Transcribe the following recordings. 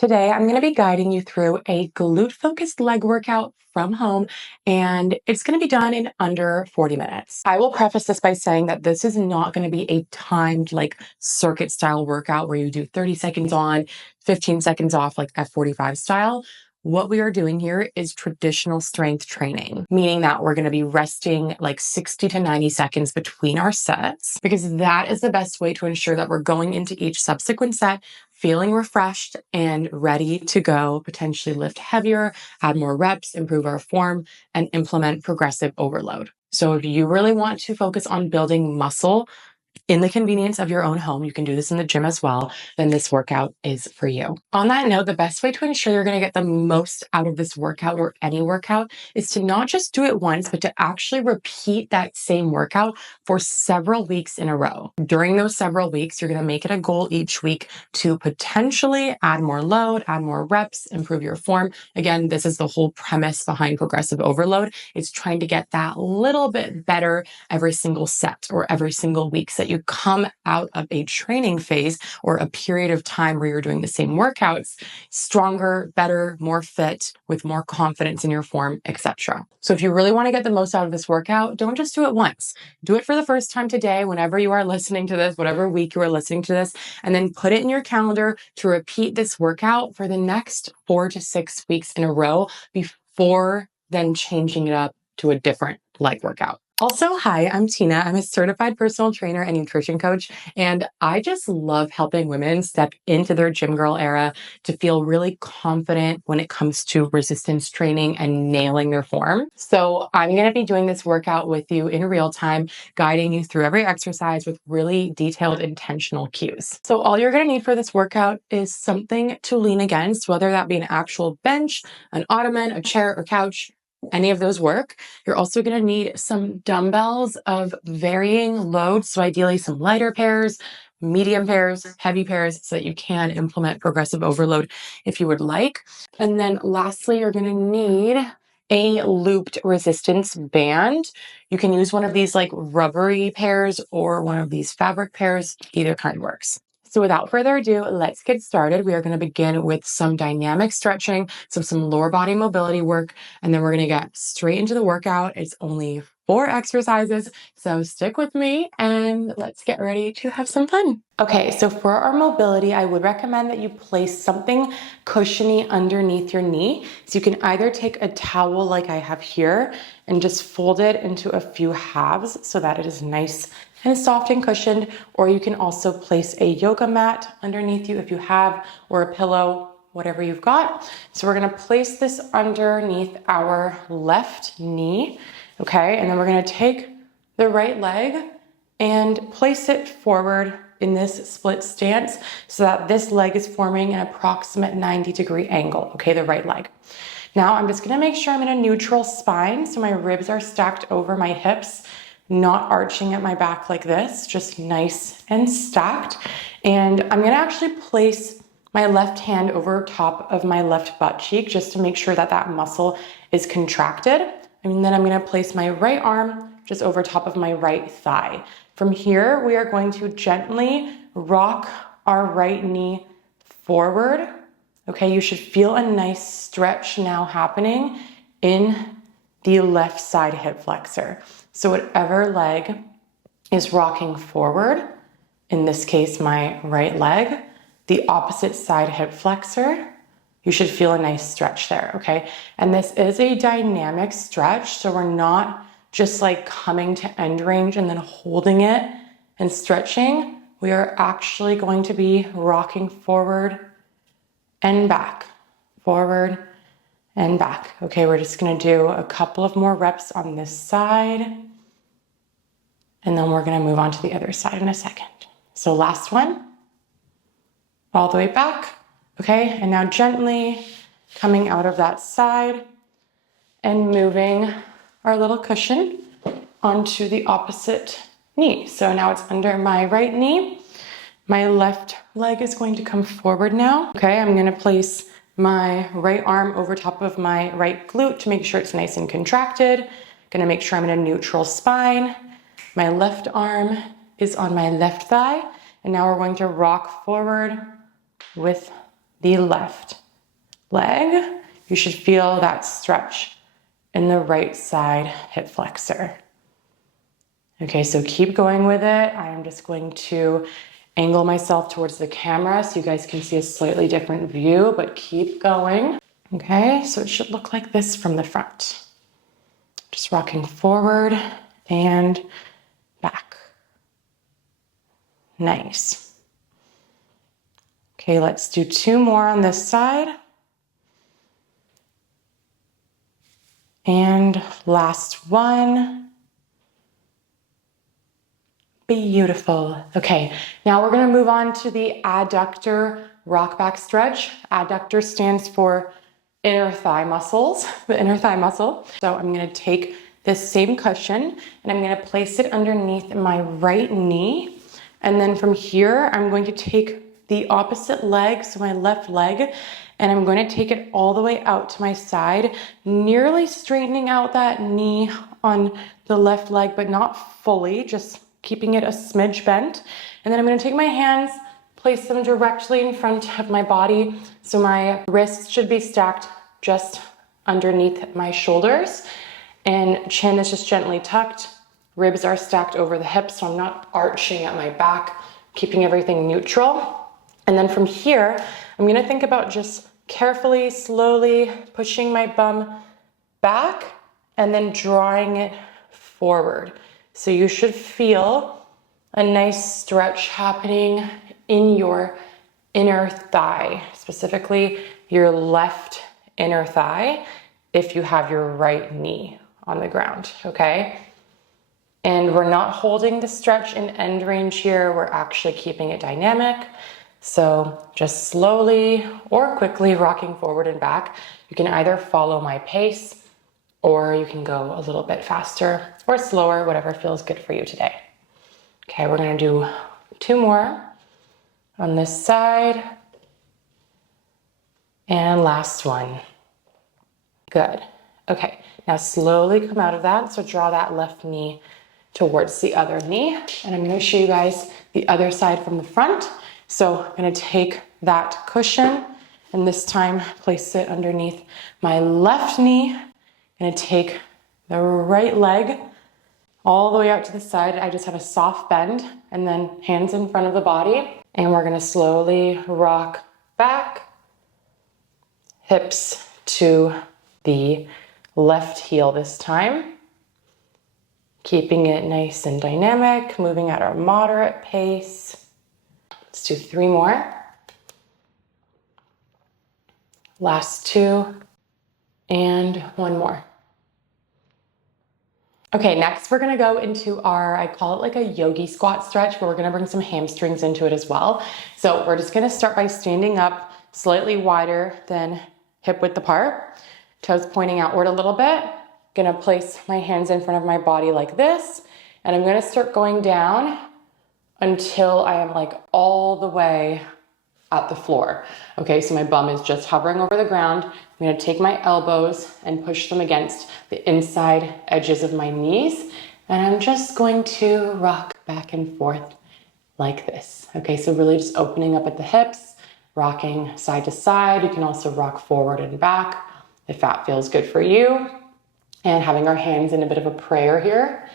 Today, I'm going to be guiding you through a glute-focused leg workout from home, and it's going to be done in under 40 minutes. I will preface this by saying that this is not going to be a timed, circuit style workout where you do 30 seconds on, 15 seconds off, like F45 style. What we are doing here is traditional strength training, meaning that we're going to be resting like 60 to 90 seconds between our sets, because that is the best way to ensure that we're going into each subsequent set feeling refreshed and ready to go, potentially lift heavier, add more reps, improve our form, and implement progressive overload. So if you really want to focus on building muscle in the convenience of your own home, you can do this in the gym as well, then this workout is for you. On that note, the best way to ensure you're going to get the most out of this workout or any workout is to not just do it once, but to actually repeat that same workout for several weeks in a row. During those several weeks, you're going to make it a goal each week to potentially add more load, add more reps, improve your form. Again, this is the whole premise behind progressive overload. It's trying to get that little bit better every single set or every single week so that you come out of a training phase or a period of time where you're doing the same workouts stronger, better, more fit, with more confidence in your form, etc. So if you really want to get the most out of this workout, don't just do it once. Do it for the first time today, whenever you are listening to this, whatever week you are listening to this, and then put it in your calendar to repeat this workout for the next 4 to 6 weeks in a row before then changing it up to a different leg workout. Also, hi, I'm Tina. I'm a certified personal trainer and nutrition coach, and I just love helping women step into their gym girl era to feel really confident when it comes to resistance training and nailing their form. So I'm going to be doing this workout with you in real time, guiding you through every exercise with really detailed intentional cues. So all you're going to need for this workout is something to lean against, whether that be an actual bench, an ottoman, a chair, or couch. Any of those work. You're also going to need some dumbbells of varying loads. So ideally some lighter pairs, medium pairs, heavy pairs, so that you can implement progressive overload if you would like. And then lastly, you're going to need a looped resistance band. You can use one of these rubbery pairs or one of these fabric pairs. Either kind works. So without further ado, let's get started. We are going to begin with some dynamic stretching, some lower body mobility work, and then we're going to get straight into the workout. It's only 4 exercises, so stick with me and let's get ready to have some fun. Okay, so for our mobility, I would recommend that you place something cushiony underneath your knee. So you can either take a towel like I have here and just fold it into a few halves so that it is nice and soft and cushioned, or you can also place a yoga mat underneath you if you have, or a pillow, whatever you've got. So we're gonna place this underneath our left knee, okay? And then we're gonna take the right leg and place it forward in this split stance so that this leg is forming an approximate 90-degree angle, okay, the right leg. Now I'm just gonna make sure I'm in a neutral spine, so my ribs are stacked over my hips, not arching at my back like this, just nice and stacked. And I'm gonna actually place my left hand over top of my left butt cheek just to make sure that that muscle is contracted. And then I'm gonna place my right arm just over top of my right thigh. From here, we are going to gently rock our right knee forward. Okay, you should feel a nice stretch now happening in the left side hip flexor. So whatever leg is rocking forward, in this case, my right leg, the opposite side hip flexor, you should feel a nice stretch there, okay? And this is a dynamic stretch, so we're not just coming to end range and then holding it and stretching. We are actually going to be rocking forward and back, forward and back. Okay, we're just gonna do a couple of more reps on this side, and then we're gonna move on to the other side in a second. So last one, all the way back, okay? And now gently coming out of that side and moving our little cushion onto the opposite knee. So now it's under my right knee. My left leg is going to come forward now. Okay, I'm gonna place my right arm over top of my right glute to make sure it's nice and contracted. Gonna make sure I'm in a neutral spine. My left arm is on my left thigh. And now we're going to rock forward with the left leg, you should feel that stretch in the right side hip flexor. Okay, so keep going with it. I am just going to angle myself towards the camera so you guys can see a slightly different view, but keep going. Okay, so it should look like this from the front. Just rocking forward and back. Nice. Okay, let's do 2 more on this side. And last one. Beautiful. Okay, now we're gonna move on to the adductor rock back stretch. Adductor stands for inner thigh muscles, the inner thigh muscle. So I'm gonna take this same cushion and I'm gonna place it underneath my right knee. And then from here, I'm going to take the opposite leg, so my left leg, and I'm going to take it all the way out to my side, nearly straightening out that knee on the left leg, but not fully, just keeping it a smidge bent. And then I'm going to take my hands, place them directly in front of my body. So my wrists should be stacked just underneath my shoulders, and chin is just gently tucked. Ribs are stacked over the hips, so I'm not arching at my back, keeping everything neutral. And then from here, I'm gonna think about just carefully, slowly pushing my bum back and then drawing it forward. So you should feel a nice stretch happening in your inner thigh, specifically your left inner thigh, if you have your right knee on the ground, okay? And we're not holding the stretch in end range here, we're actually keeping it dynamic. So just slowly or quickly rocking forward and back. You can either follow my pace or you can go a little bit faster or slower, whatever feels good for you today. Okay, we're gonna do 2 more on this side. And last one. Good. Okay, now slowly come out of that. So draw that left knee towards the other knee. And I'm gonna show you guys the other side from the front. So I'm gonna take that cushion and this time place it underneath my left knee. I'm gonna take the right leg all the way out to the side. I just have a soft bend and then hands in front of the body. And we're gonna slowly rock back, hips to the left heel this time. Keeping it nice and dynamic, moving at a moderate pace. Let's do 3 more. Last 2, and 1 more. Okay, next we're gonna go into our, I call it like a yogi squat stretch, but we're gonna bring some hamstrings into it as well. So we're just gonna start by standing up slightly wider than hip width apart, toes pointing outward a little bit. Gonna place my hands in front of my body like this, and I'm gonna start going down until I am like all the way at the floor. Okay, so my bum is just hovering over the ground. I'm gonna take my elbows and push them against the inside edges of my knees, and I'm just going to rock back and forth like this. Okay, so really just opening up at the hips, rocking side to side. You can also rock forward and back if that feels good for you. And having our hands in a bit of a prayer here.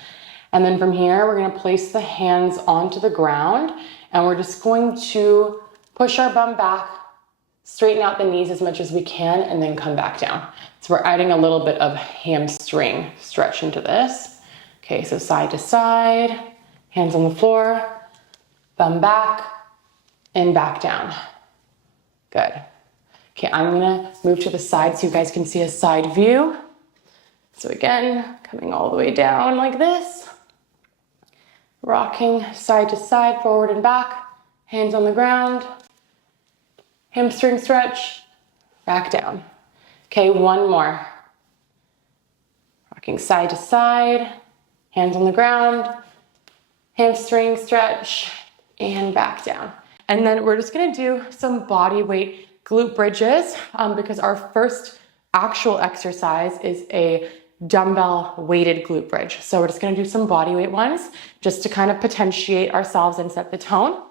And then from here, we're gonna place the hands onto the ground and we're just going to push our bum back, straighten out the knees as much as we can, and then come back down. So we're adding a little bit of hamstring stretch into this. Okay, so side to side, hands on the floor, bum back, and back down. Good. Okay, I'm gonna move to the side so you guys can see a side view. So again, coming all the way down like this, rocking side to side, forward and back, hands on the ground, hamstring stretch, back down. Okay, 1 more. Rocking side to side, hands on the ground, hamstring stretch, and back down. And then we're just gonna do some body weight glute bridges because our first actual exercise is a dumbbell weighted glute bridge. So we're just gonna do some body weight ones just to kind of potentiate ourselves and set the tone.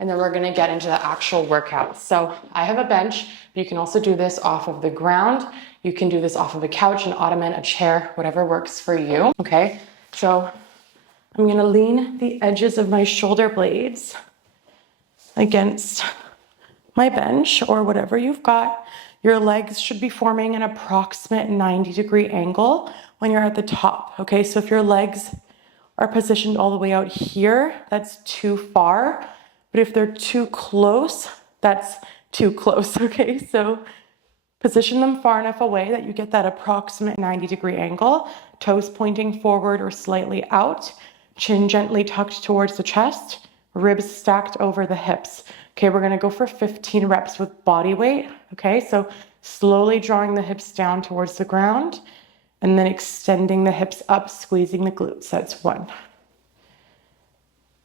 and then we're gonna get into the actual workout. So I have a bench, but you can also do this off of the ground. You can do this off of a couch, an ottoman, a chair, whatever works for you, okay? So I'm gonna lean the edges of my shoulder blades against my bench or whatever you've got. Your legs should be forming an approximate 90-degree angle when you're at the top, okay? So if your legs are positioned all the way out here, that's too far. But if they're too close, that's too close, okay? So position them far enough away that you get that approximate 90-degree angle, toes pointing forward or slightly out, chin gently tucked towards the chest, ribs stacked over the hips. Okay, we're gonna go for 15 reps with body weight, okay? So slowly drawing the hips down towards the ground and then extending the hips up, squeezing the glutes. That's 1.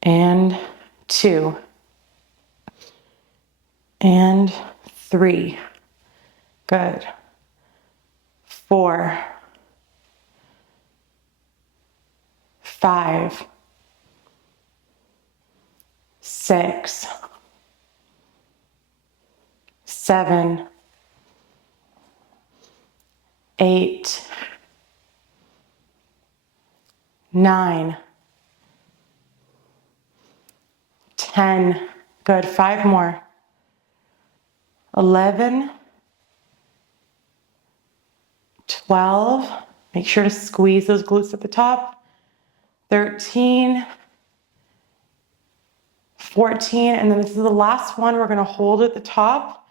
And 2. And 3. Good. 4. 5. 6. 7. 8. 9. 10. Good. 5 more. 11. 12. Make sure to squeeze those glutes at the top. 13. 14. And then this is the last one. We're going to hold at the top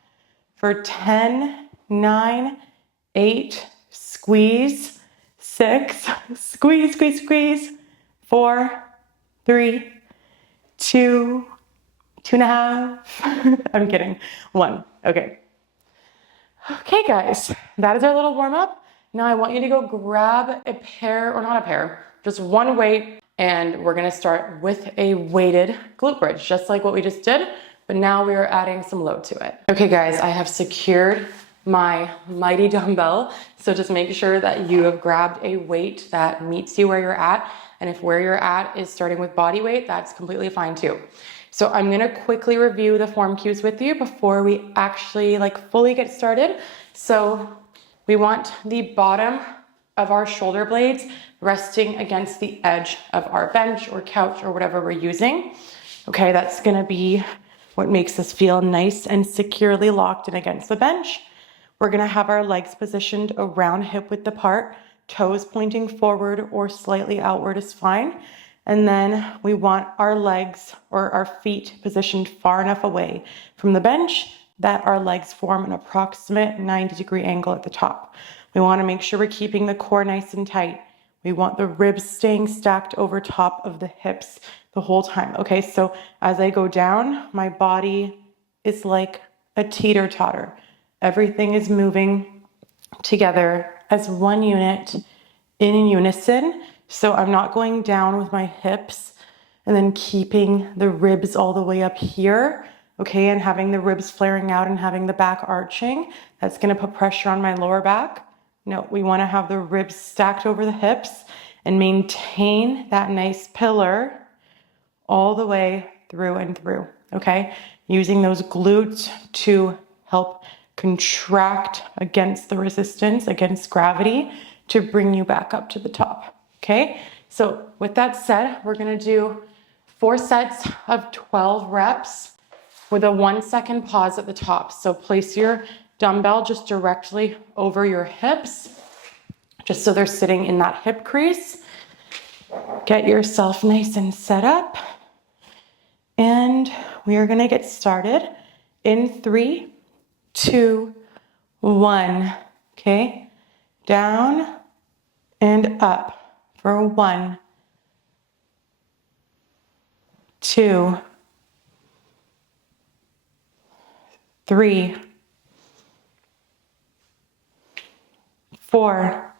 for 10, 9, 8, squeeze, 6, squeeze, squeeze, squeeze, 4, 3, 2, 2.5. I'm kidding. 1. Okay. Okay, guys, that is our little warm up. Now I want you to go grab a pair, or not a pair, just one weight, and we're gonna start with a weighted glute bridge, just like what we just did, but now we are adding some load to it. Okay, guys, I have secured my mighty dumbbell, so just make sure that you have grabbed a weight that meets you where you're at, and if where you're at is starting with body weight, that's completely fine too. So I'm gonna quickly review the form cues with you before we actually fully get started. So we want the bottom of our shoulder blades resting against the edge of our bench or couch or whatever we're using. Okay, that's gonna be what makes us feel nice and securely locked in against the bench. We're gonna have our legs positioned around hip width apart, toes pointing forward or slightly outward is fine. And then we want our legs or our feet positioned far enough away from the bench that our legs form an approximate 90-degree angle at the top. We want to make sure we're keeping the core nice and tight. We want the ribs staying stacked over top of the hips the whole time. Okay, so as I go down, my body is like a teeter-totter. Everything is moving together as one unit in unison. So I'm not going down with my hips and then keeping the ribs all the way up here, okay, and having the ribs flaring out and having the back arching. That's gonna put pressure on my lower back. No, we wanna have the ribs stacked over the hips and maintain that nice pillar all the way through and through, okay? Using those glutes to help contract against the resistance, against gravity, to bring you back up to the top. Okay, so with that said, we're gonna do 4 sets of 12 reps with a 1-second pause at the top. So place your dumbbell just directly over your hips, just so they're sitting in that hip crease. Get yourself nice and set up. And we are gonna get started in 3, 2, 1. Okay, down and up. For 1, 2, 3, 4,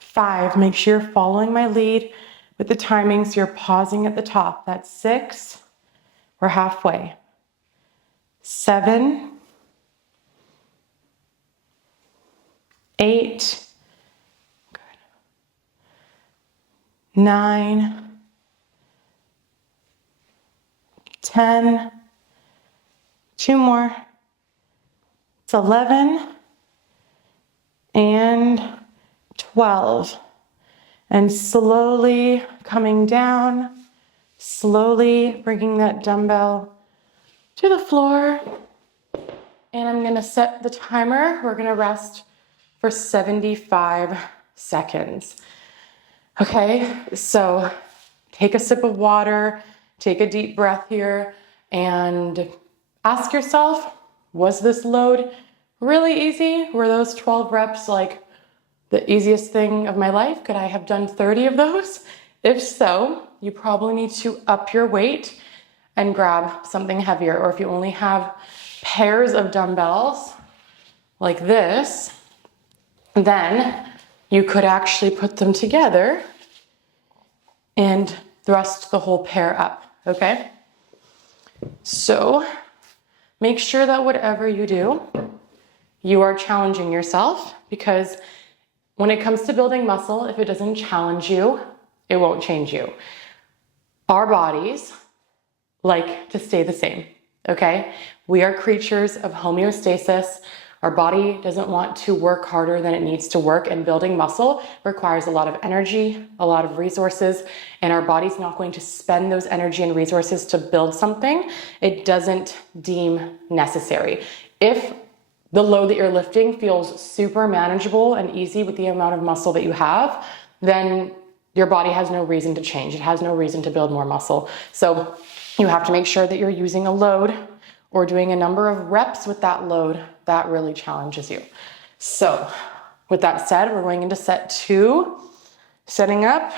5. Make sure you're following my lead with the timing, so you're pausing at the top. That's 6. We're halfway. 7, 8, 9, 10, 2 more, it's 11, and 12. And slowly coming down, slowly bringing that dumbbell to the floor. And I'm gonna set the timer. We're gonna rest for 75 seconds. Okay, so take a sip of water, take a deep breath here, and ask yourself, was this load really easy? Were those 12 reps like the easiest thing of my life? Could I have done 30 of those? If so, you probably need to up your weight and grab something heavier. Or if you only have pairs of dumbbells like this, then you could actually put them together and thrust the whole pair up, okay? So make sure that whatever you do, you are challenging yourself, because when it comes to building muscle, if it doesn't challenge you, it won't change you. Our bodies like to stay the same, okay? We are creatures of homeostasis. Our body doesn't want to work harder than it needs to work, and building muscle requires a lot of energy, a lot of resources, and our body's not going to spend those energy and resources to build something it doesn't deem necessary. If the load that you're lifting feels super manageable and easy with the amount of muscle that you have, then your body has no reason to change. It has no reason to build more muscle. So you have to make sure that you're using a load or doing a number of reps with that load that really challenges you. So with that said, we're going into set 2, setting up,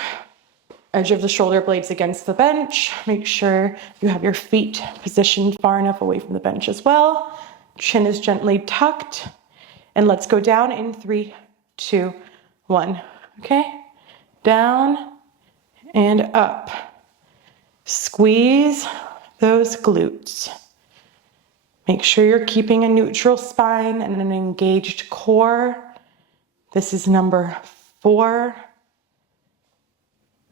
edge of the shoulder blades against the bench. Make sure you have your feet positioned far enough away from the bench as well. Chin is gently tucked. And let's go down in 3, 2, 1. Okay? Down and up. Squeeze those glutes. Make sure you're keeping a neutral spine and an engaged core. This is number 4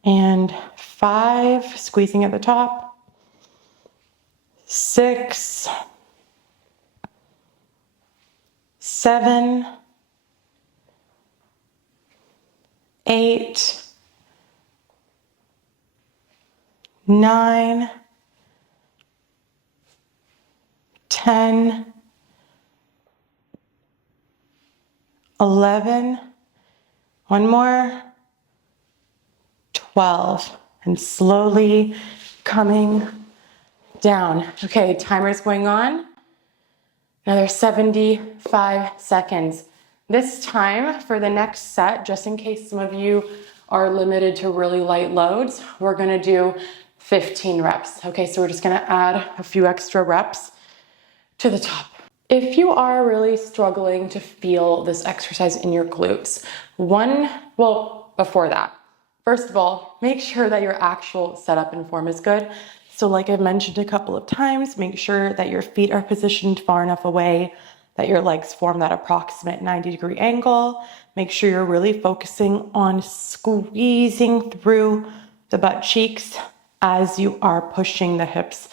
and 5, squeezing at the top. 6, 7, 8, 9, 10, 11, one more, 12, and slowly coming down. Okay, timer's going on. Another 75 seconds. This time for the next set, just in case some of you are limited to really light loads, we're gonna do 15 reps. Okay, so we're just gonna add a few extra reps to the top. If you are really struggling to feel this exercise in your glutes, before that, first of all, make sure that your actual setup and form is good. So like I've mentioned a couple of times, make sure that your feet are positioned far enough away that your legs form that approximate 90-degree angle. Make sure you're really focusing on squeezing through the butt cheeks as you are pushing the hips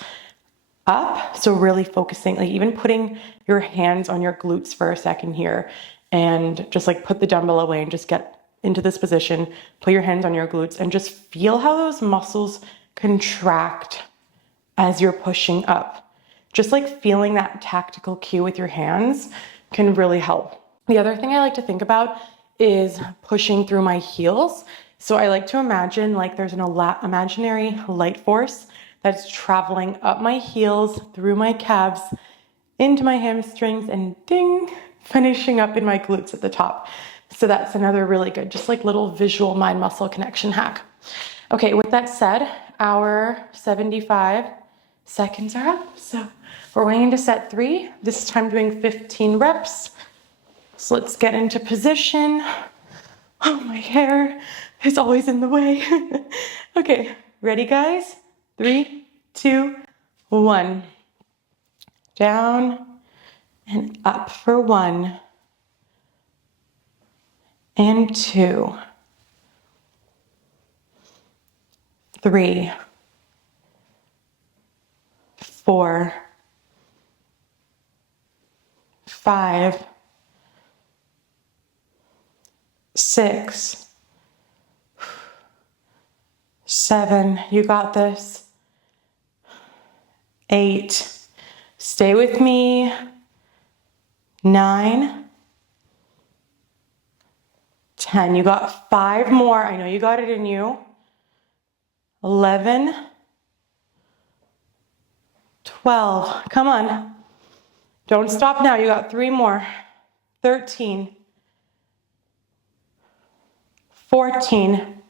up. So really focusing, like even putting your hands on your glutes for a second here, and just like put the dumbbell away and just get into this position, put your hands on your glutes and just feel how those muscles contract as you're pushing up. Just like feeling that tactical cue with your hands can really help. The other thing I like to think about is pushing through my heels. So I like to imagine like there's an imaginary light force that's traveling up my heels, through my calves, into my hamstrings, and ding, finishing up in my glutes at the top. So that's another really good, just like little visual mind muscle connection hack. Okay, with that said, our 75 seconds are up. So we're going into set 3, this time doing 15 reps. So let's get into position. Oh, my hair is always in the way. Okay, ready guys? 3, 2, 1. Down and up for 1 and 2, 3, 4, 5, 6, 7, you got this. 8, stay with me. 9, 10, you got 5 more. I know you got it in you. 11, 12, come on. Don't stop now, you got 3 more. 13, 14,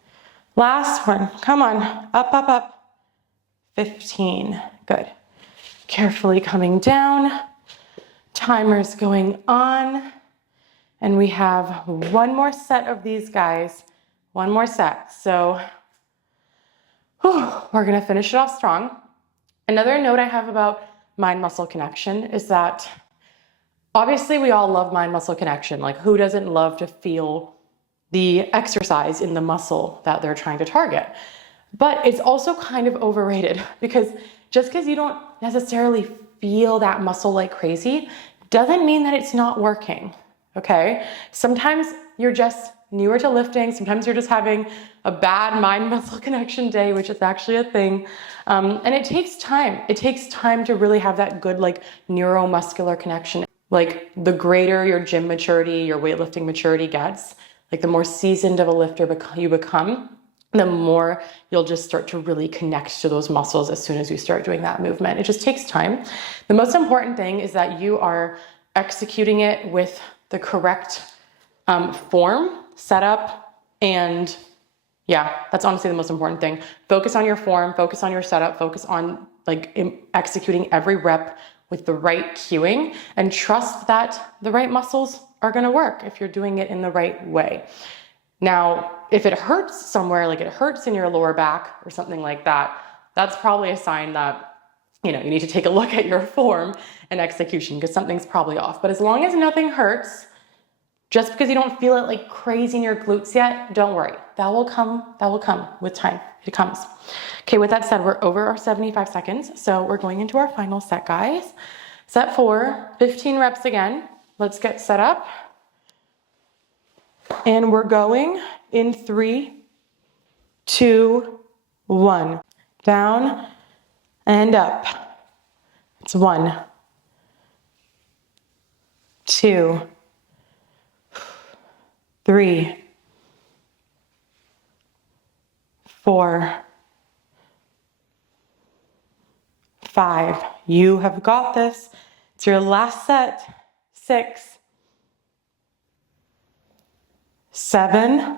last one, come on, up, up, up. 15, good. Carefully coming down, timer's going on, and we have one more set of these guys, one more set. So we're gonna finish it off strong. Another note I have about mind-muscle connection is that obviously we all love mind-muscle connection. Like, who doesn't love to feel the exercise in the muscle that they're trying to target? But it's also kind of overrated, because just because you don't necessarily feel that muscle like crazy doesn't mean that it's not working, okay? Sometimes you're just newer to lifting. Sometimes you're just having a bad mind-muscle connection day, which is actually a thing. And it takes time. It takes time to really have that good, like, neuromuscular connection. Like, the greater your gym maturity, your weightlifting maturity gets, like, the more seasoned of a lifter you become, the more you'll just start to really connect to those muscles as soon as you start doing that movement. It just takes time. The most important thing is that you are executing it with the correct form, setup, and yeah, that's honestly the most important thing. Focus on your form, focus on your setup, focus on executing every rep with the right cueing, and trust that the right muscles are gonna work if you're doing it in the right way. Now, if it hurts somewhere, like it hurts in your lower back or something like that, that's probably a sign that, you need to take a look at your form and execution, because something's probably off. But as long as nothing hurts, just because you don't feel it like crazy in your glutes yet, don't worry. That will come with time. It comes. Okay, with that said, we're over our 75 seconds. So we're going into our final set, guys. Set 4, 15 reps again. Let's get set up. And we're going in 3, 2, 1. Down and up. It's 1, 2, 3, 4, 5. You have got this. It's your last set. 6, 7.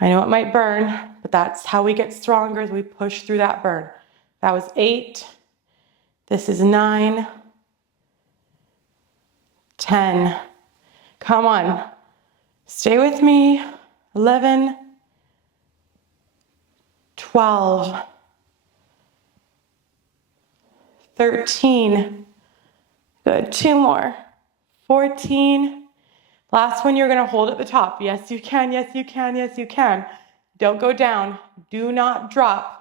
I know it might burn, but that's how we get stronger, as we push through that burn. That was 8. This is 9, 10. Come on. Stay with me. 11, 12, 13. Good. 2 more. 14. Last one, you're going to hold at the top. Yes, you can. Yes, you can. Yes, you can. Don't go down. Do not drop.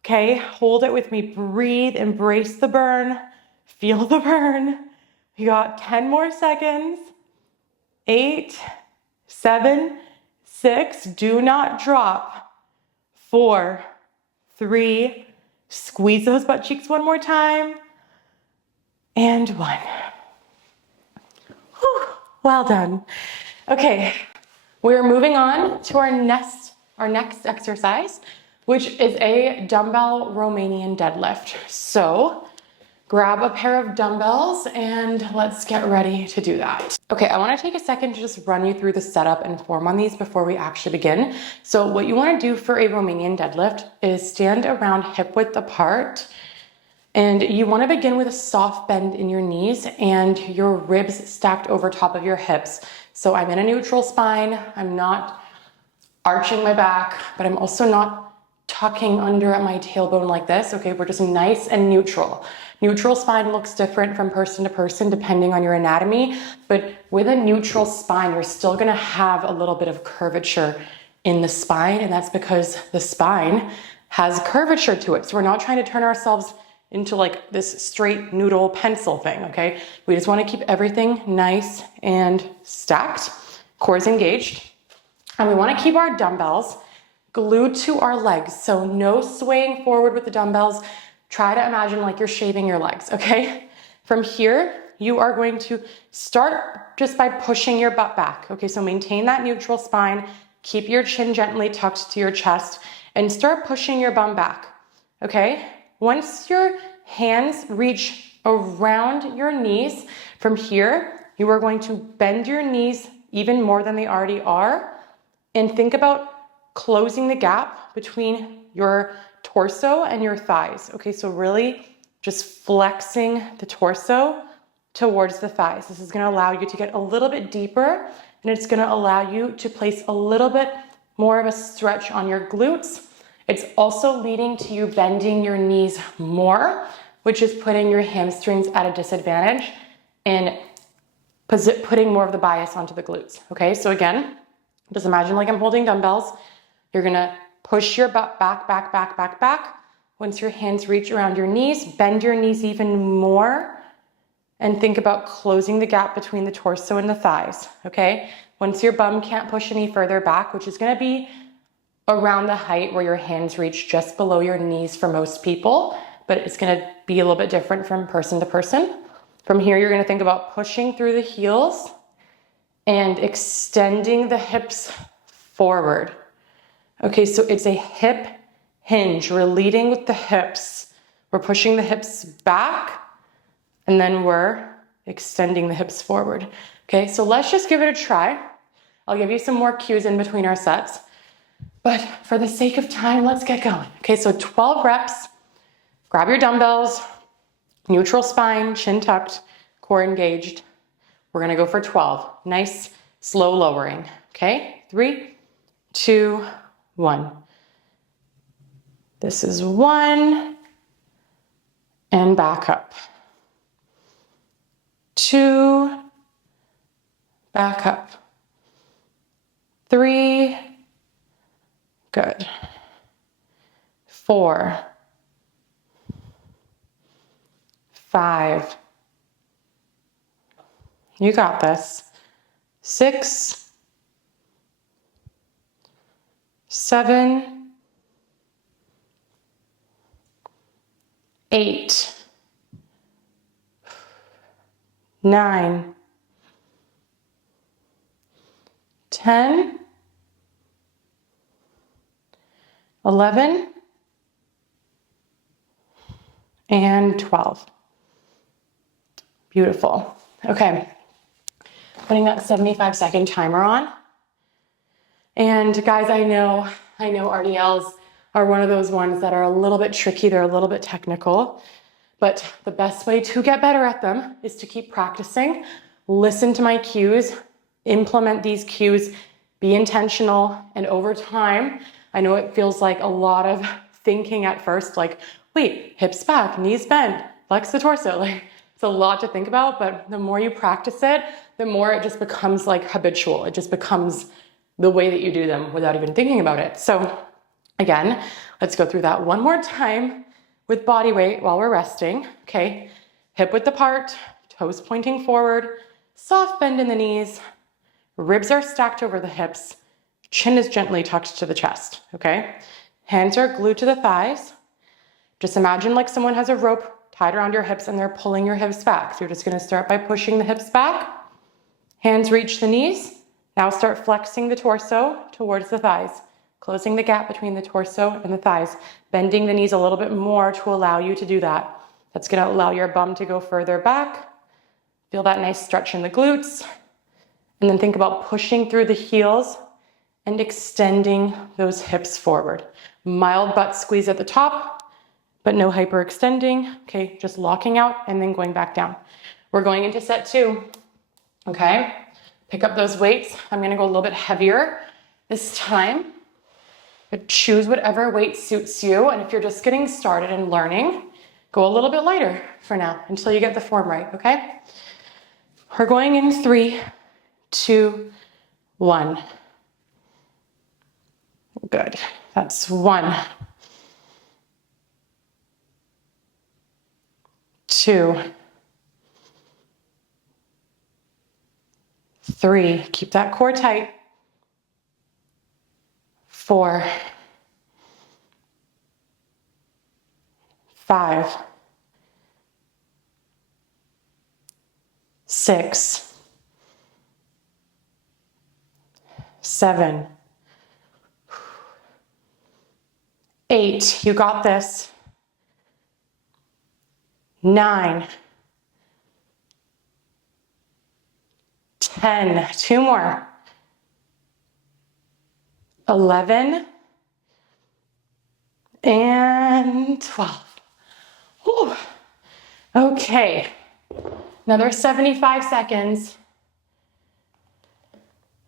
Okay, hold it with me. Breathe, embrace the burn. Feel the burn. We got 10 more seconds. 8, 7, 6. Do not drop. 4, 3. Squeeze those butt cheeks one more time. And 1. Whew, well done. Okay, we're moving on to our next exercise, which is a dumbbell Romanian deadlift. So grab a pair of dumbbells and let's get ready to do that. Okay, I want to take a second to just run you through the setup and form on these before we actually begin. So what you want to do for a Romanian deadlift is stand around hip width apart, and you want to begin with a soft bend in your knees and your ribs stacked over top of your hips. So I'm in a neutral spine. I'm not arching my back, but I'm also not tucking under at my tailbone like this. Okay, we're just nice and neutral. Neutral spine looks different from person to person depending on your anatomy, but with a neutral spine, you're still gonna have a little bit of curvature in the spine, and that's because the spine has curvature to it. So we're not trying to turn ourselves into like this straight noodle pencil thing, okay? We just want to keep everything nice and stacked, cores engaged. And we want to keep our dumbbells glued to our legs. So no swaying forward with the dumbbells. Try to imagine like you're shaving your legs, okay? From here, you are going to start just by pushing your butt back, okay? So maintain that neutral spine, keep your chin gently tucked to your chest, and start pushing your bum back, okay? Once your hands reach around your knees, from here, you are going to bend your knees even more than they already are, and think about closing the gap between your torso and your thighs, okay? So really just flexing the torso towards the thighs. This is gonna allow you to get a little bit deeper, and it's gonna allow you to place a little bit more of a stretch on your glutes. It's also leading to you bending your knees more, which is putting your hamstrings at a disadvantage and putting more of the bias onto the glutes, okay? So again, just imagine like I'm holding dumbbells. You're gonna push your butt back, back, back, back, back. Once your hands reach around your knees, bend your knees even more, and think about closing the gap between the torso and the thighs, okay? Once your bum can't push any further back, which is gonna be around the height where your hands reach just below your knees for most people, but it's gonna be a little bit different from person to person. From here, you're gonna think about pushing through the heels and extending the hips forward. Okay, so it's a hip hinge. We're leading with the hips. We're pushing the hips back, and then we're extending the hips forward. Okay, so let's just give it a try. I'll give you some more cues in between our sets, but for the sake of time, let's get going. Okay, so 12 reps. Grab your dumbbells, neutral spine, chin tucked, core engaged. We're gonna go for 12. Nice, slow lowering. Okay, 3, 2, 1. This is 1, and back up. 2, back up. 3, good. 4, 5, you got this. 6, 7, 8, 9, 10, 11, and 12. Beautiful. Okay, putting that 75-second timer on. And guys, I know RDLs are one of those ones that are a little bit tricky. They're a little bit technical, but the best way to get better at them is to keep practicing, listen to my cues, implement these cues, be intentional, and over time, I know it feels like a lot of thinking at first, like, wait, hips back, knees bend, flex the torso. Like, it's a lot to think about, but the more you practice it, the more it just becomes like habitual. It just becomes the way that you do them without even thinking about it. So again, let's go through that one more time with body weight while we're resting. Okay, hip width apart, toes pointing forward, soft bend in the knees, ribs are stacked over the hips, chin is gently tucked to the chest, okay? Hands are glued to the thighs. Just imagine like someone has a rope tied around your hips and they're pulling your hips back. So you're just gonna start by pushing the hips back. Hands reach the knees. Now start flexing the torso towards the thighs, closing the gap between the torso and the thighs, bending the knees a little bit more to allow you to do that. That's gonna allow your bum to go further back. Feel that nice stretch in the glutes. And then think about pushing through the heels and extending those hips forward. Mild butt squeeze at the top, but no hyperextending. Okay, just locking out and then going back down. We're going into set 2, okay? Pick up those weights. I'm gonna go a little bit heavier this time. But choose whatever weight suits you. And if you're just getting started and learning, go a little bit lighter for now until you get the form right, okay? We're going in 3, 2, 1. Good, that's 1. 2, 3, keep that core tight. 4, 5, 6, 7, 8, you got this. 9, 10, 2 more. 11, and 12. Whew. Okay, another 75 seconds.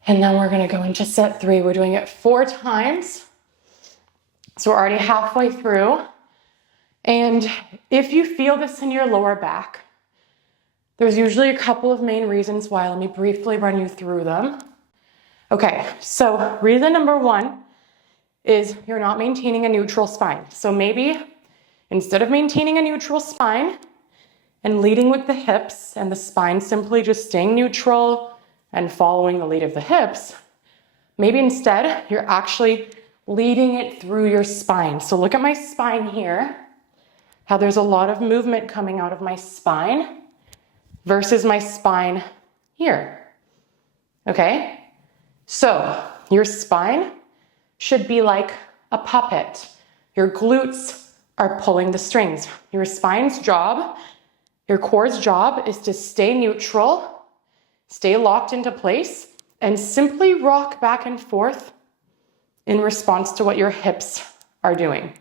And then we're gonna go into set 3. We're doing it 4 times. So we're already halfway through. And if you feel this in your lower back, there's usually a couple of main reasons why. Let me briefly run you through them. Okay, so reason number 1 is you're not maintaining a neutral spine. So maybe instead of maintaining a neutral spine and leading with the hips and the spine simply just staying neutral and following the lead of the hips, maybe instead you're actually leading it through your spine. So look at my spine here, how there's a lot of movement coming out of my spine versus my spine here. Okay? So your spine should be like a puppet. Your glutes are pulling the strings. Your spine's job, your core's job is to stay neutral, stay locked into place, and simply rock back and forth in response to what your hips are doing.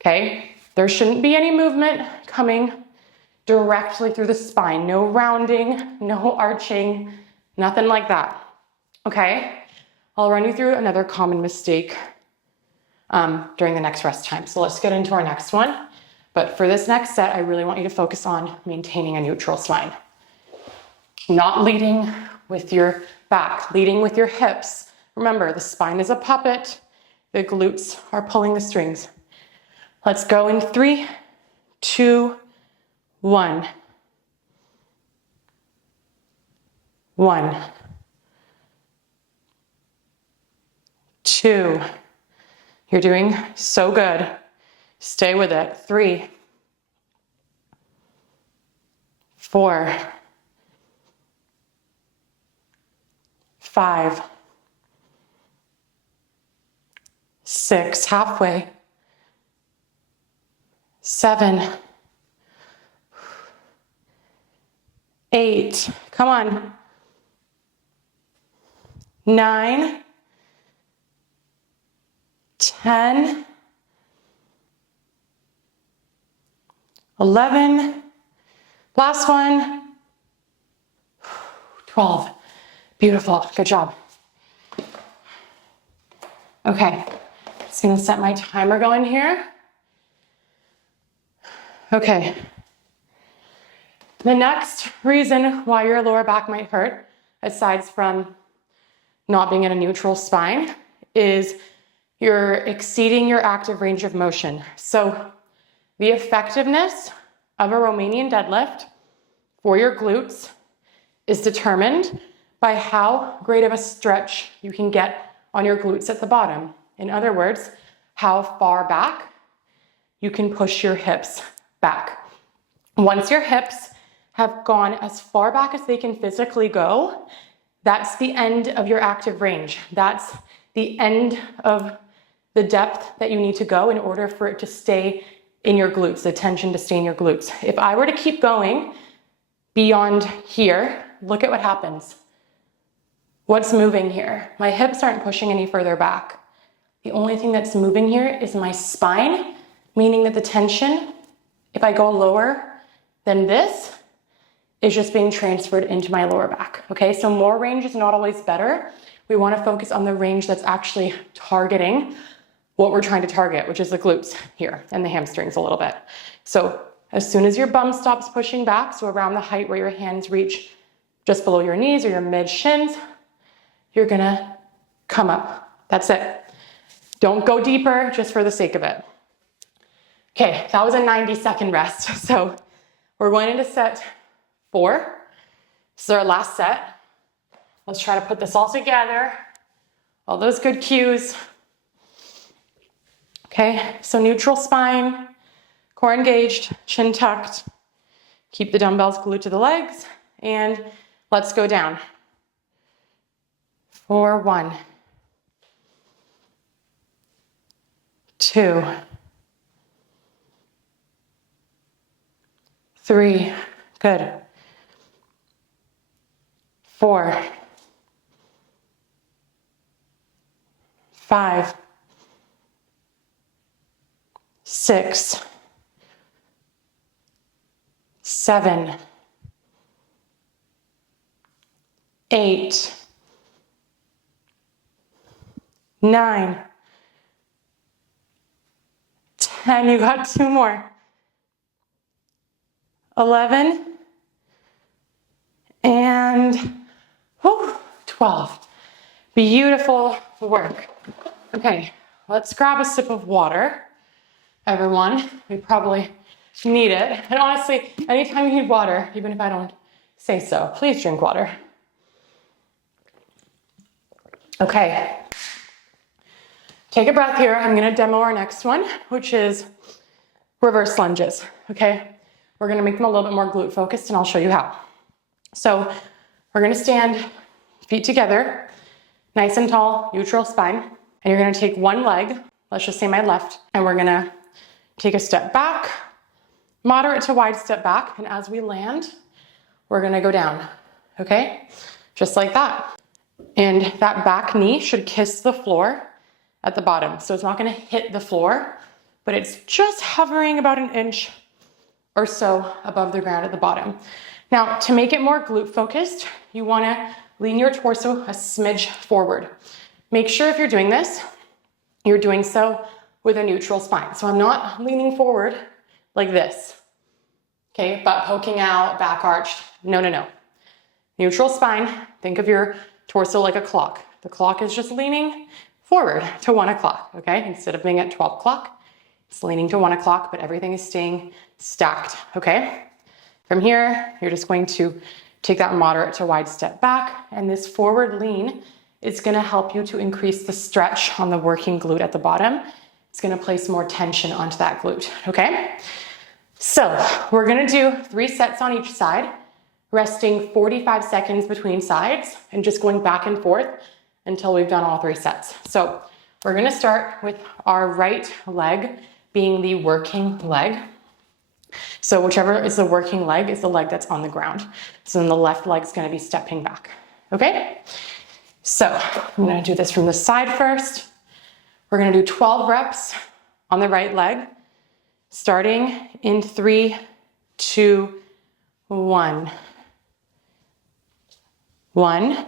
Okay? There shouldn't be any movement coming directly through the spine. No rounding, no arching, nothing like that. Okay? I'll run you through another common mistake during the next rest time. So let's get into our next one. But for this next set, I really want you to focus on maintaining a neutral spine. Not leading with your back, leading with your hips. Remember, the spine is a puppet. The glutes are pulling the strings. Let's go in 3, 2, 1. 1, 2. You're doing so good. Stay with it. 3, 4, 5, 6, halfway. 7, 8, come on. 9, 10, 11, last one, 12. Beautiful, good job. Okay, just gonna set my timer going here. Okay, the next reason why your lower back might hurt, aside from not being in a neutral spine, is you're exceeding your active range of motion. So the effectiveness of a Romanian deadlift for your glutes is determined by how great of a stretch you can get on your glutes at the bottom. In other words, how far back you can push your hips back. Once your hips have gone as far back as they can physically go, that's the end of your active range. That's the end of the depth that you need to go in order for it to stay in your glutes, the tension to stay in your glutes. If I were to keep going beyond here, look at what happens. What's moving here? My hips aren't pushing any further back. The only thing that's moving here is my spine, meaning that the tension, if I go lower than this, is just being transferred into my lower back. Okay, so more range is not always better. We want to focus on the range that's actually targeting what we're trying to target, which is the glutes here and the hamstrings a little bit. So as soon as your bum stops pushing back, so around the height where your hands reach just below your knees or your mid shins, you're gonna come up. That's it. Don't go deeper just for the sake of it. Okay, that was a 90-second rest. So We're going into set 4. This is our last set. Let's try to put this all together. All those good cues. Okay, so neutral spine, core engaged, chin tucked. Keep the dumbbells glued to the legs, and let's go down. For 1, 2, 3, good. 4, 5, 6, 7, 8, 9, 10, you got 2 more. 11, and 12. Beautiful work. Okay, let's grab a sip of water. Everyone, we probably need it. And honestly, anytime you need water, even if I don't say so, please drink water. Okay. Take a breath here. I'm gonna demo our next one, which is reverse lunges, okay? We're gonna make them a little bit more glute focused, and I'll show you how. So we're gonna stand feet together, nice and tall, neutral spine, and you're gonna take one leg, let's just say my left, and we're gonna take a step back, moderate to wide step back, and as we land, we're gonna go down, okay? Just like that. And that back knee should kiss the floor at the bottom. So it's not gonna hit the floor, but it's just hovering about an inch or so above the ground at the bottom. Now, to make it more glute focused, you wanna lean your torso a smidge forward. Make sure if you're doing this, you're doing so with a neutral spine. So I'm not leaning forward like this, okay? Butt poking out, back arched, no, no, no. Neutral spine, think of your torso like a clock. The clock is just leaning forward to 1 o'clock, okay? Instead of being at 12 o'clock, it's leaning to 1 o'clock, but everything is staying stacked, okay? From here, you're just going to take that moderate to wide step back, and this forward lean is gonna help you to increase the stretch on the working glute at the bottom. It's gonna place more tension onto that glute, okay? So we're gonna do 3 sets on each side, resting 45 seconds between sides and just going back and forth until we've done all 3 sets. So we're gonna start with our right leg being the working leg. So whichever is the working leg is the leg that's on the ground. So then the left leg's gonna be stepping back, okay? So I'm gonna do this from the side first. We're gonna do 12 reps on the right leg, starting in 3, 2, 1. 1,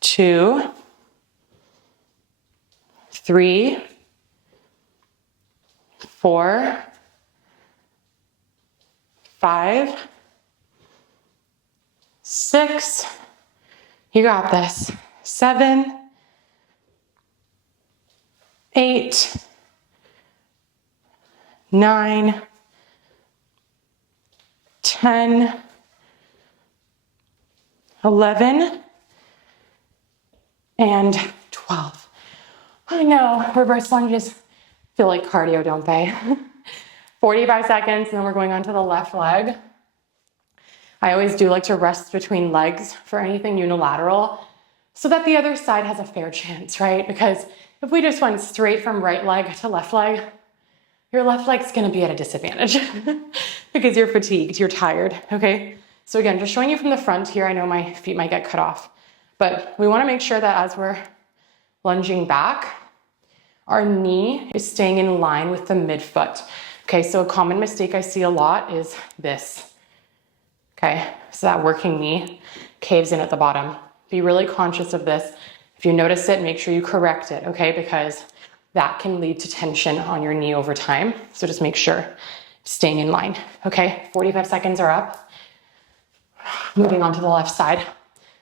2, 3, 4, 5, 6, you got this, 7, 8, 9, 10, 11, and 12. I know, reverse lunges feel like cardio, don't they? 45 seconds, and then we're going on to the left leg. I always do like to rest between legs for anything unilateral so that the other side has a fair chance, right? Because if we just went straight from right leg to left leg, your left leg's gonna be at a disadvantage because you're fatigued, you're tired, okay? So again, just showing you from the front here, I know my feet might get cut off, but we wanna make sure that as we're lunging back, our knee is staying in line with the midfoot. Okay, so a common mistake I see a lot is this. Okay, so that working knee caves in at the bottom. Be really conscious of this. If you notice it, make sure you correct it, okay? Because that can lead to tension on your knee over time. So just make sure staying in line, okay? 45 seconds are up. Moving on to the left side.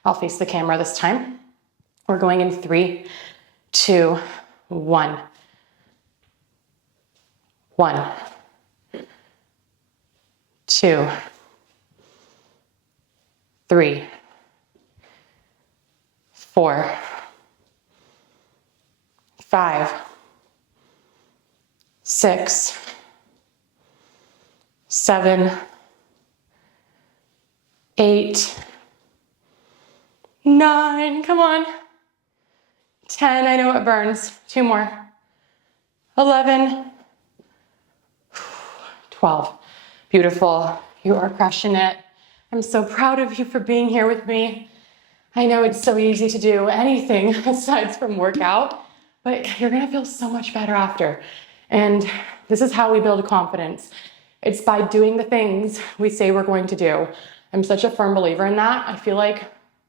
I'll face the camera this time. We're going in 3, 2, 1. 1, 2, 3, 4, 5, 6, 7, 8, 9, come on. 10, I know it burns. 2 more. 11, 12. Beautiful. You are crushing it. I'm so proud of you for being here with me. I know it's so easy to do anything aside from workout, but you're gonna feel so much better after. And this is how we build confidence. It's by doing the things we say we're going to do. I'm such a firm believer in that. I feel like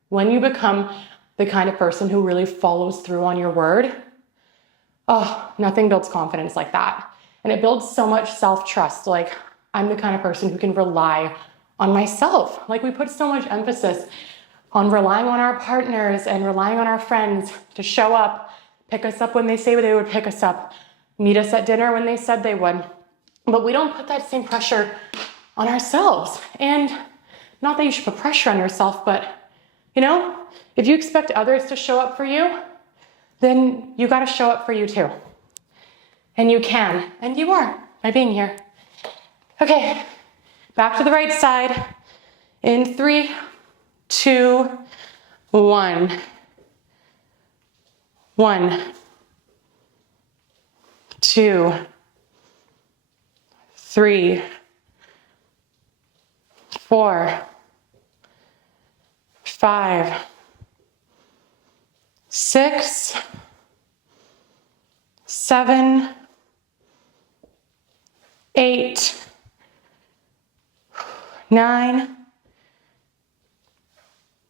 when you become the kind of person who really follows through on your word, oh, nothing builds confidence like that. And it builds so much self-trust. Like, I'm the kind of person who can rely on myself. Like, we put so much emphasis on relying on our partners and relying on our friends to show up, pick us up when they say they would pick us up, meet us at dinner when they said they would. But we don't put that same pressure on ourselves. And not that you should put pressure on yourself, but you know, if you expect others to show up for you, then you got to show up for you too. And you can, and you are by being here. Okay, back to the right side in 3, 2, 1. 1, 2, 3, 4, 5, 6, 7, 8, 9,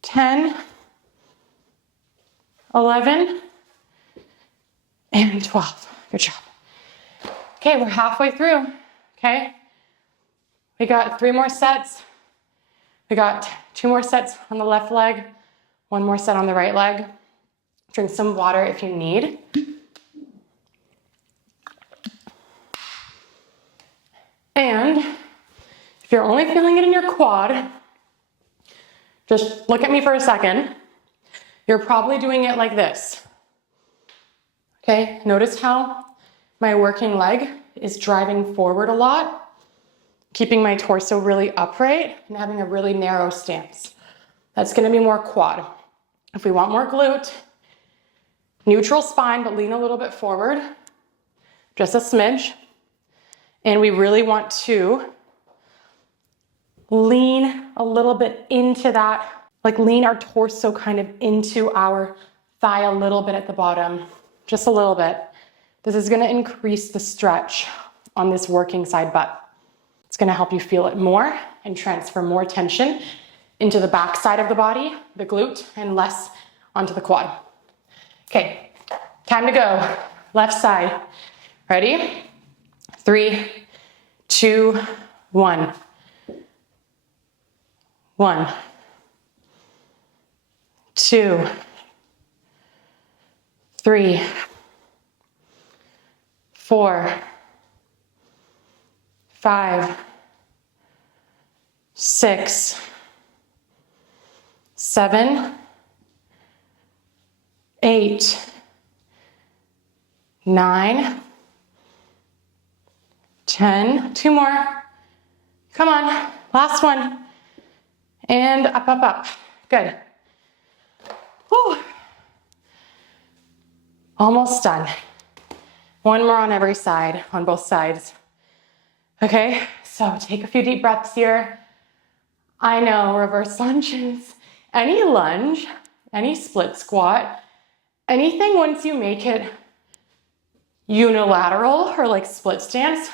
10, 11, and 12. Good job. Okay, we're halfway through, okay? We got 3 more sets. We got 2 more sets on the left leg, 1 more set on the right leg. Drink some water if you need. And if you're only feeling it in your quad, just look at me for a second. You're probably doing it like this. Okay, notice how my working leg is driving forward a lot, keeping my torso really upright and having a really narrow stance. That's gonna be more quad. If we want more glute, neutral spine, but lean a little bit forward, just a smidge. And we really want to lean a little bit into that, like lean our torso kind of into our thigh a little bit at the bottom, just a little bit. This is gonna increase the stretch on this working side butt. It's gonna help you feel it more and transfer more tension into the back side of the body, the glute, and less onto the quad. Okay, time to go. Left side. Ready? 3, 2, 1. 1, 2, 3, 4, 5, 6, 7, 8, 9, 10. 2 more. Come on. Last one. And up, up, up. Good. Whew. Almost done. 1 more on every side, on both sides. Okay, so take a few deep breaths here. I know, reverse lunges. Any lunge, any split squat, anything once you make it unilateral or like split stance,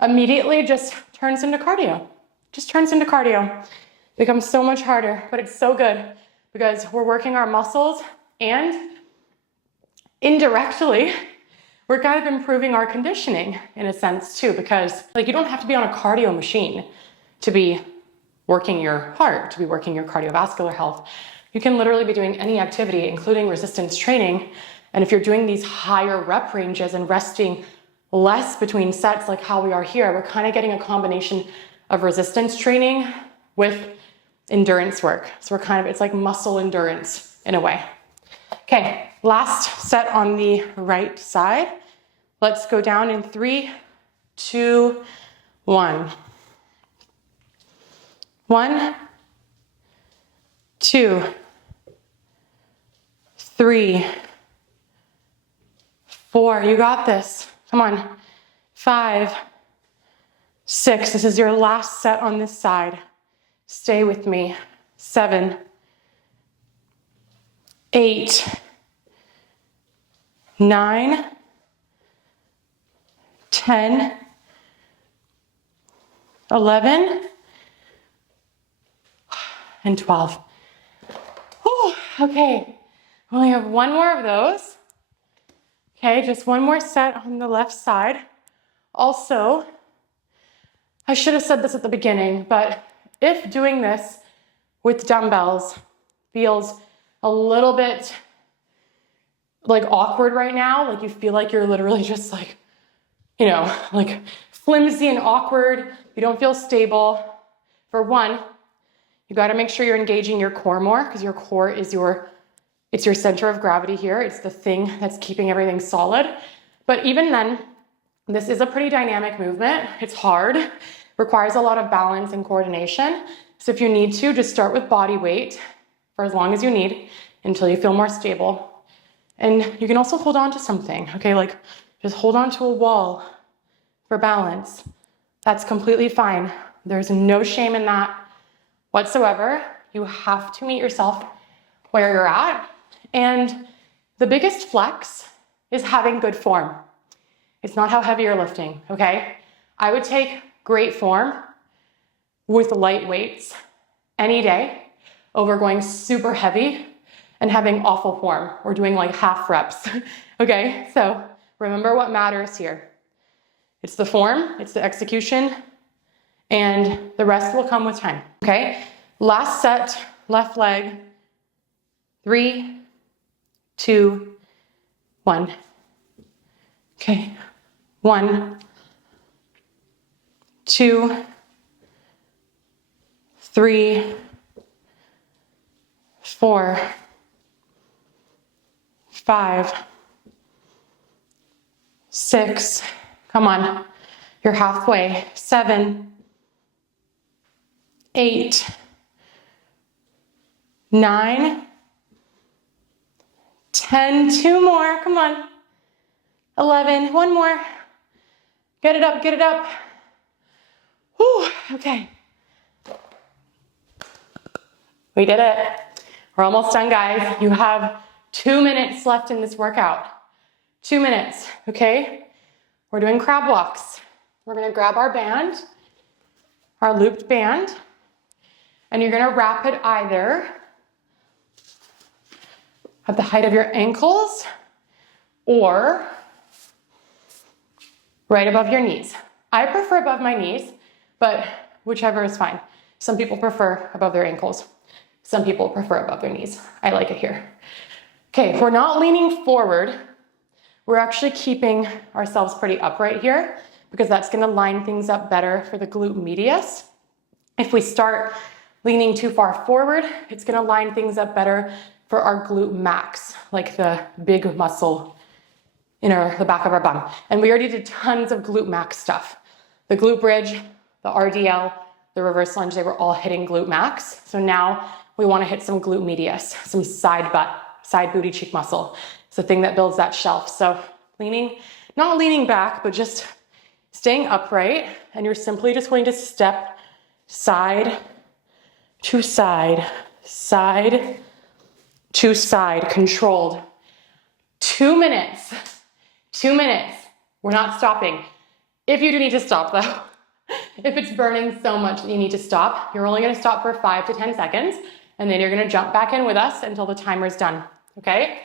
immediately just turns into cardio. Just turns into cardio. Becomes so much harder, but it's so good because we're working our muscles and indirectly, we're kind of improving our conditioning in a sense too, because like you don't have to be on a cardio machine to be working your heart, to be working your cardiovascular health. You can literally be doing any activity, including resistance training. And if you're doing these higher rep ranges and resting less between sets like how we are here, we're kind of getting a combination of resistance training with endurance work. So we're kind of, it's like muscle endurance in a way. Okay, last set on the right side. Let's go down in 3, 2, 1. 1, 2, 3, 4. You got this. Come on. 5, 6. This is your last set on this side. Stay with me. 7, 8, 9, 10, 11, and 12. Whew, okay, we only have one more of those. Okay, just one more set on the left side. Also, I should have said this at the beginning, but if doing this with dumbbells feels a little bit like awkward right now, like you feel like you're literally just like, you know, like flimsy and awkward, you don't feel stable. For one, you got to make sure you're engaging your core more, because your core is it's your center of gravity here. It's the thing that's keeping everything solid. But even then, this is a pretty dynamic movement. It's hard, requires a lot of balance and coordination. So if you need to, just start with body weight for as long as you need until you feel more stable. And you can also hold on to something, okay? Like just hold on to a wall for balance. That's completely fine. There's no shame in that whatsoever. You have to meet yourself where you're at. And the biggest flex is having good form. It's not how heavy you're lifting, okay? I would take great form with light weights any day over going super heavy and having awful form or doing like half reps, okay? So remember what matters here. It's the form, it's the execution, and the rest will come with time, okay? Last set, left leg, 3, 2, 1. Okay, 1, 2, 3, 4, 5, 6, come on, you're halfway, 7, 8, 9, 10, 2 more, come on, 11, 1 more, get it up, whew, okay. We did it. We're almost done, guys. You have 2 minutes left in this workout. 2 minutes, okay? We're doing crab walks. We're gonna grab our band, our looped band, and you're gonna wrap it either at the height of your ankles or right above your knees. I prefer above my knees, but whichever is fine. Some people prefer above their ankles. Some people prefer above their knees. I like it here. Okay, we're not leaning forward. We're actually keeping ourselves pretty upright here because that's gonna line things up better for the glute medius. If we start leaning too far forward, it's gonna line things up better for our glute max, like the big muscle in the back of our bum. And we already did tons of glute max stuff. The glute bridge, the RDL, the reverse lunge, they were all hitting glute max. So now we wanna hit some glute medius, some side butt, side booty cheek muscle. It's the thing that builds that shelf. So not leaning back, but just staying upright. And you're simply just going to step side to side, side to side, controlled. 2 minutes. 2 minutes. We're not stopping. If you do need to stop though, if it's burning so much that you need to stop, you're only gonna stop for 5 to 10 seconds, and then you're gonna jump back in with us until the timer's done, okay?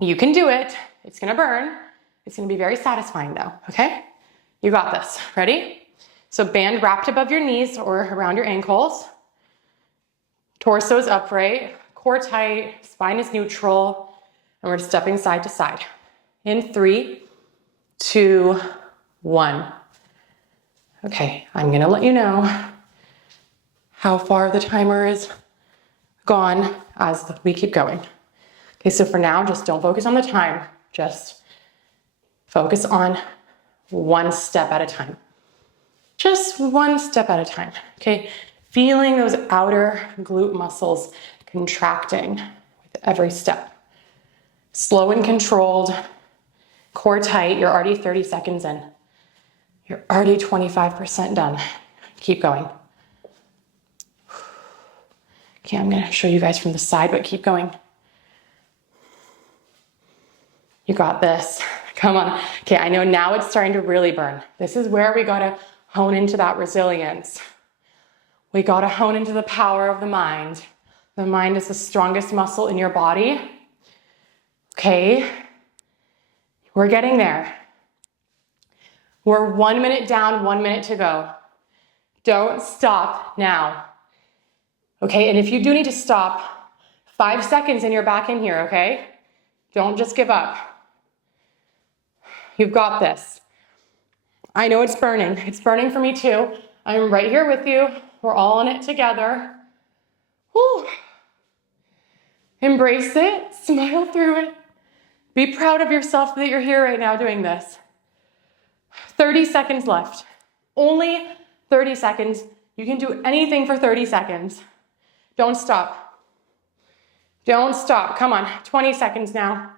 You can do it. It's gonna burn. It's gonna be very satisfying though, okay? You got this. Ready? So band wrapped above your knees or around your ankles. Torso is upright, core tight, spine is neutral, and we're stepping side to side. In 3, 2, 1. Okay, I'm gonna let you know how far the timer is gone as we keep going. Okay, so for now, just don't focus on the time. Just focus on one step at a time. Just one step at a time, okay? Feeling those outer glute muscles contracting with every step. Slow and controlled, core tight. You're already 30 seconds in. You're already 25% done. Keep going. Okay, I'm gonna show you guys from the side, but keep going. You got this. Come on. Okay, I know now it's starting to really burn. This is where we gotta hone into that resilience. We gotta hone into the power of the mind. The mind is the strongest muscle in your body. Okay, we're getting there. We're 1 minute down, 1 minute to go. Don't stop now. Okay, and if you do need to stop, 5 seconds and you're back in here, okay? Don't just give up. You've got this. I know it's burning. It's burning for me too. I'm right here with you. We're all in it together. Whew. Embrace it. Smile through it. Be proud of yourself that you're here right now doing this. 30 seconds left. Only 30 seconds. You can do anything for 30 seconds. Don't stop. Don't stop. Come on. 20 seconds now.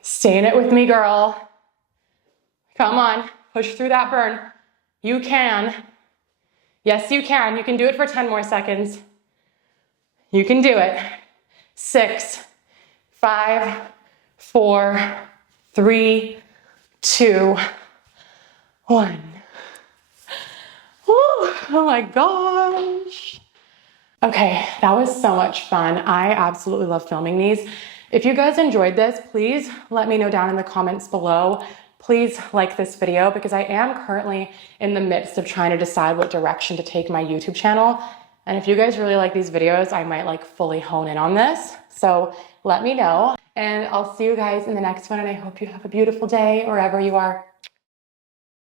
Stay in it with me, girl. Come on. Push through that burn. You can. Yes, you can. You can do it for 10 more seconds. You can do it. 6, 5, 4, 3, 2, 1. Woo, oh my gosh. Okay, that was so much fun. I absolutely love filming these. If you guys enjoyed this, please let me know down in the comments below. Please like this video because I am currently in the midst of trying to decide what direction to take my YouTube channel. And if you guys really like these videos, I might like fully hone in on this. So let me know and I'll see you guys in the next one. And I hope you have a beautiful day wherever you are.